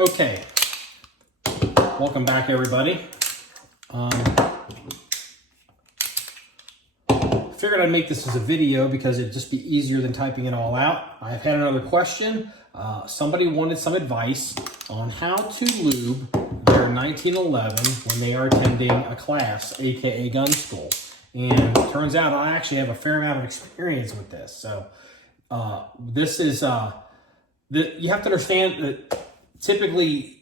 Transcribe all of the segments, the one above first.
Okay, welcome back, everybody. Figured I'd make this as a video because it'd just be easier than typing it all out. I've had another question. Somebody wanted some advice on how to lube their 1911 when they are attending a class, aka gun school. And it turns out I actually have a fair amount of experience with this. So this is, you have to understand that typically,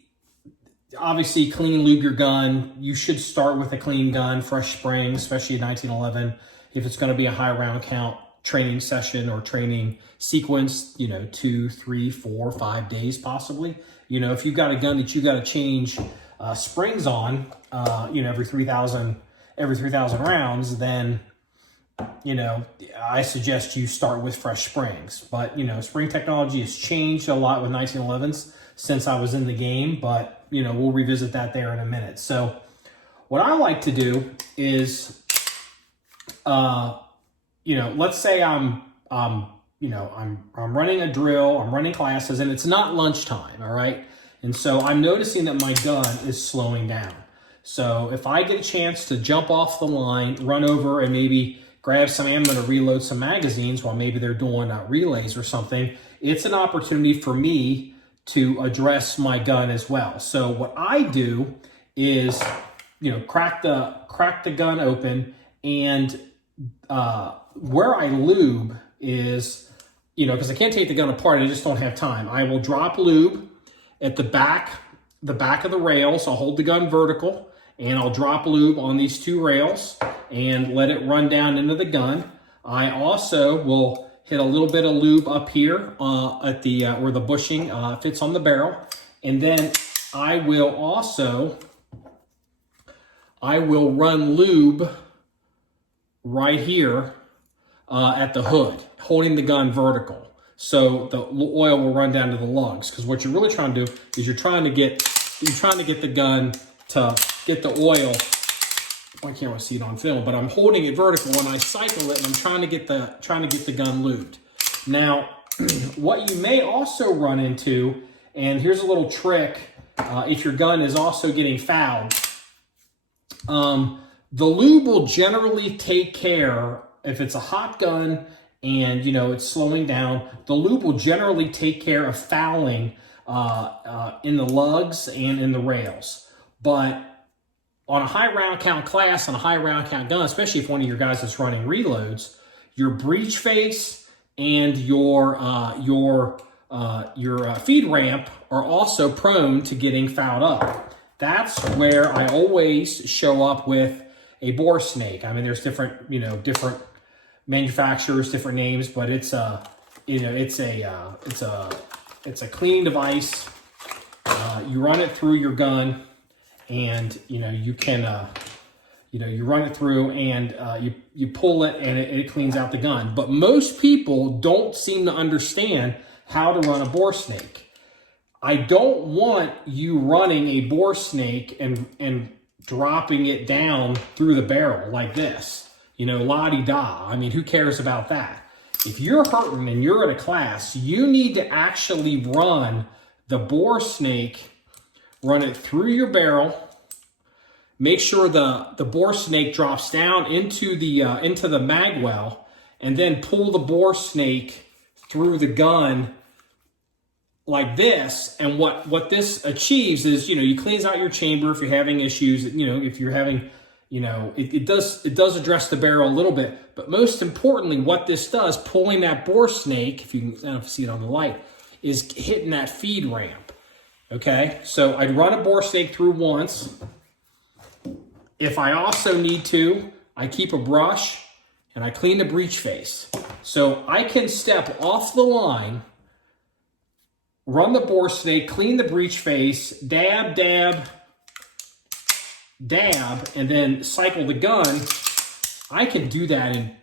obviously, clean and lube your gun. You should start with a clean gun, fresh spring, especially a 1911. If it's going to be a high round count training session or training sequence, 2, 3, 4, 5 days possibly. If you've got a gun that you got to change springs on, every 3,000 rounds, then, I suggest you start with fresh springs. But, spring technology has changed a lot with 1911s since I was in the game, but, we'll revisit that there in a minute. So what I like to do is, let's say I'm running a drill, I'm running classes, and it's not lunchtime, all right? And so I'm noticing that my gun is slowing down. So if I get a chance to jump off the line, run over and maybe grab some ammo to reload some magazines while maybe they're doing relays or something, it's an opportunity for me to address my gun as well. So what I do is, crack the gun open, and where I lube is, because I can't take the gun apart, I just don't have time. I will drop lube at the back of the rails. I'll hold the gun vertical, and I'll drop lube on these two rails and let it run down into the gun. I also will hit a little bit of lube up here at the where the bushing fits on the barrel, and then I will run lube right here at the hood, holding the gun vertical. So the oil will run down to the lugs. Because what you're really trying to do is you're trying to get the gun to get the oil. I can't really see it on film, but I'm holding it vertical when I cycle it, and I'm trying to get the gun lubed. Now, what you may also run into, and here's a little trick, if your gun is also getting fouled, the lube will generally take care, if it's a hot gun and, it's slowing down, the lube will generally take care of fouling in the lugs and in the rails. But on a high round count class, on a high round count gun, especially if one of your guys is running reloads, your breech face and your feed ramp are also prone to getting fouled up. That's where I always show up with a bore snake. I mean, there's different manufacturers, different names, but it's a cleaning device. You run it through your gun, and you can you run it through, and you pull it, and it cleans out the gun. But most people don't seem to understand how to run a bore snake. I don't want you running a bore snake and dropping it down through the barrel like this, la-di-da. I mean, who cares about that? If you're hurting and you're at a class, you need to actually run the bore snake, run it through your barrel, make sure the bore snake drops down into the mag well, and then pull the bore snake through the gun like this. And what this achieves is, you cleans out your chamber if you're having issues, if you're having, it does address the barrel a little bit, but most importantly, what this does, pulling that bore snake, if you can, I don't know if you see it on the light, is hitting that feed ramp. Okay, so I'd run a bore snake through once. If I also need to, I keep a brush and I clean the breech face. So I can step off the line, run the bore snake, clean the breech face, dab, dab, dab, and then cycle the gun. I can do that in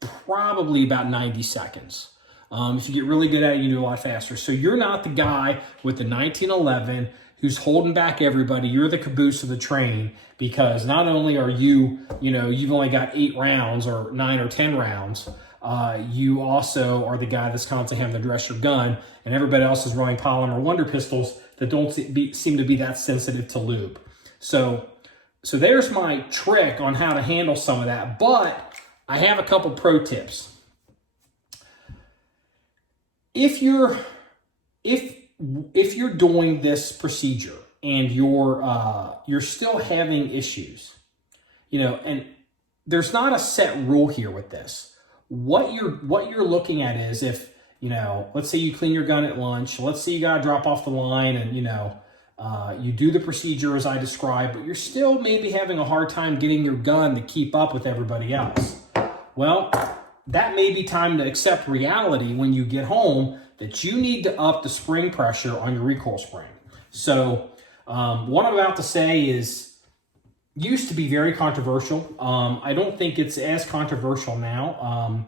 probably about 90 seconds. If you get really good at it, you do a lot faster. So you're not the guy with the 1911 who's holding back everybody. You're the caboose of the train, because not only are you, you've only got 8 rounds or 9 or 10 rounds, you also are the guy that's constantly having to dress your gun, and everybody else is running polymer wonder pistols that don't seem to be that sensitive to lube. So there's my trick on how to handle some of that. But I have a couple pro tips. If you're doing this procedure and you're still having issues, and there's not a set rule here with this. What you're looking at is if, let's say you clean your gun at lunch, let's say you got to drop off the line and, you do the procedure as I described, but you're still maybe having a hard time getting your gun to keep up with everybody else. Well, that may be time to accept reality when you get home that you need to up the spring pressure on your recoil spring. So what I'm about to say used to be very controversial. I don't think it's as controversial now.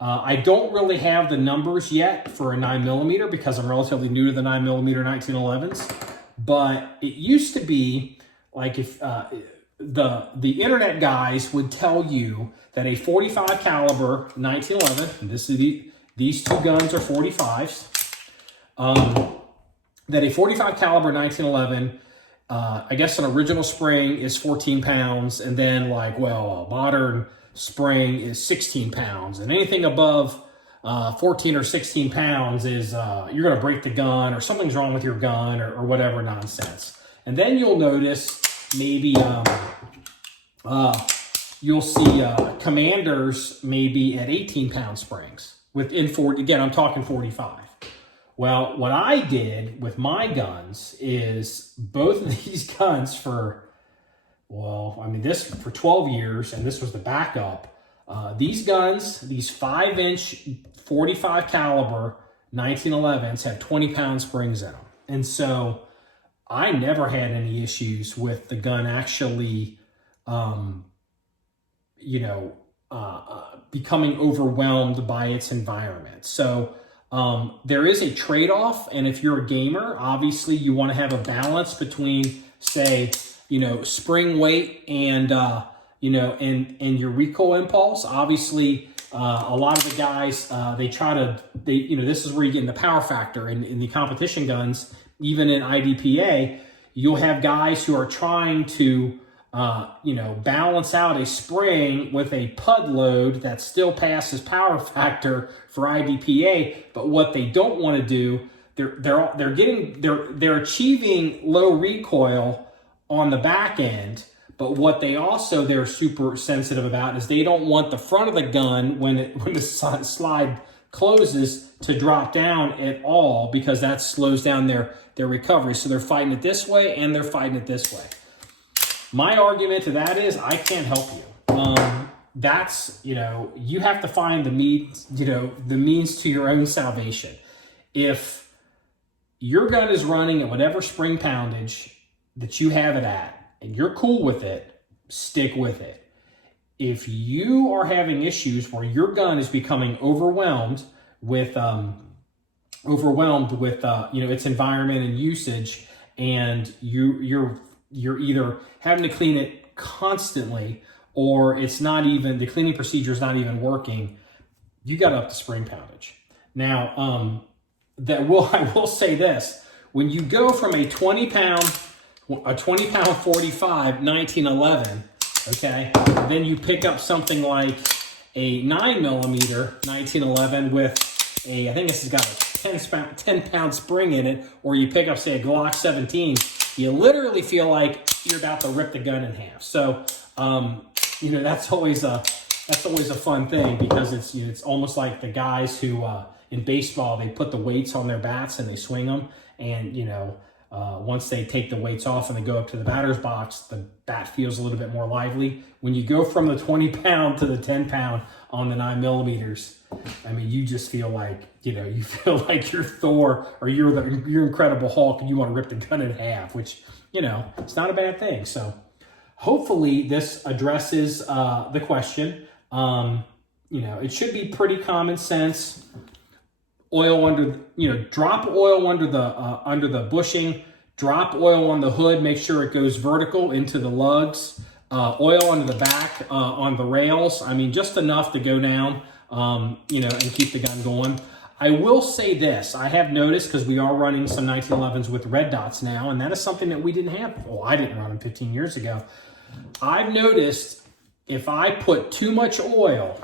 I don't really have the numbers yet for a 9mm because I'm relatively new to the 9mm 1911s. But it used to be like if the internet guys would tell you that a 45 caliber 1911, and these two guns are 45s, that a 45 caliber 1911, I guess an original spring is 14 pounds, and then a modern spring is 16 pounds, and anything above 14 or 16 pounds is you're going to break the gun or something's wrong with your gun or whatever nonsense. And then you'll notice maybe you'll see commanders maybe at 18 pound springs within 40. Again, I'm talking 45. Well, what I did with my guns is both of these guns this for 12 years, and this was the backup. These guns, these 5-inch 45 caliber 1911s have 20 pound springs in them. And so I never had any issues with the gun actually, becoming overwhelmed by its environment. So there is a trade-off. And if you're a gamer, obviously you want to have a balance between, say, spring weight and, and your recoil impulse. Obviously, a lot of the guys, this is where you get in the power factor in the competition guns, even in IDPA, you'll have guys who are trying to, balance out a spring with a PUD load that still passes power factor for IDPA. But what they don't want to do, they're achieving low recoil on the back end. But what they're super sensitive about is they don't want the front of the gun when the slide closes to drop down at all, because that slows down their recovery. So they're fighting it this way and they're fighting it this way. My argument to that is I can't help you. You have to find the means to your own salvation. If your gun is running at whatever spring poundage that you have it at, and you're cool with it, stick with it. If you are having issues where your gun is becoming overwhelmed with its environment and usage, and you're either having to clean it constantly, or it's not even, the cleaning procedure is not even working, you got to up the spring poundage. Now, I will say this: when you go from a 20 pound 45 1911, okay, then you pick up something like a 9mm 1911 with I think this has got a 10 pound spring in it, or you pick up, say, a Glock 17, you literally feel like you're about to rip the gun in half. So, that's always a fun thing, because it's almost like the guys who in baseball, they put the weights on their bats and they swing them, and once they take the weights off and they go up to the batter's box, the bat feels a little bit more lively. When you go from the 20 pound to the 10 pound on the 9mm, you just feel like, you feel like you're Thor, or you're Incredible Hulk, and you want to rip the gun in half, which, it's not a bad thing. So hopefully this addresses the question. It should be pretty common sense. Oil drop oil under the bushing, drop oil on the hood, make sure it goes vertical into the lugs, oil under the back, on the rails. Just enough to go down, and keep the gun going. I will say this. I have noticed, because we are running some 1911s with red dots now, and that is something that we didn't have. Well, I didn't run them 15 years ago. I've noticed if I put too much oil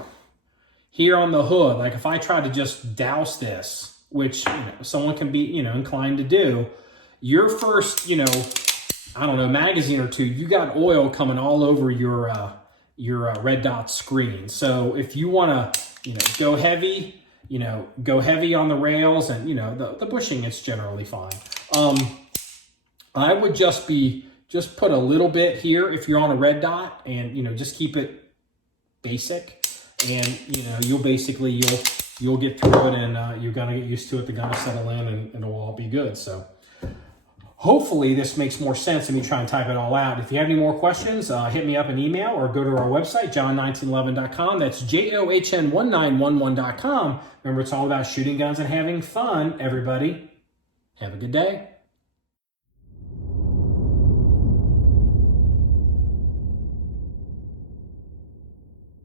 here on the hood, like if I try to just douse this, which someone can be inclined to do, your first I don't know, magazine or two, you got oil coming all over your red dot screen. So if you want to go heavy, go heavy on the rails, and the bushing, it's generally fine. I would just put a little bit here if you're on a red dot, and just keep it basic, and you'll get through it, and you're gonna get used to it. They're gonna settle in, and it'll all be good. So hopefully this makes more sense than me trying to type it all out. If you have any more questions, hit me up an email or go to our website, John1911.com. That's JOHN1911.com. Remember, it's all about shooting guns and having fun, everybody. Have a good day.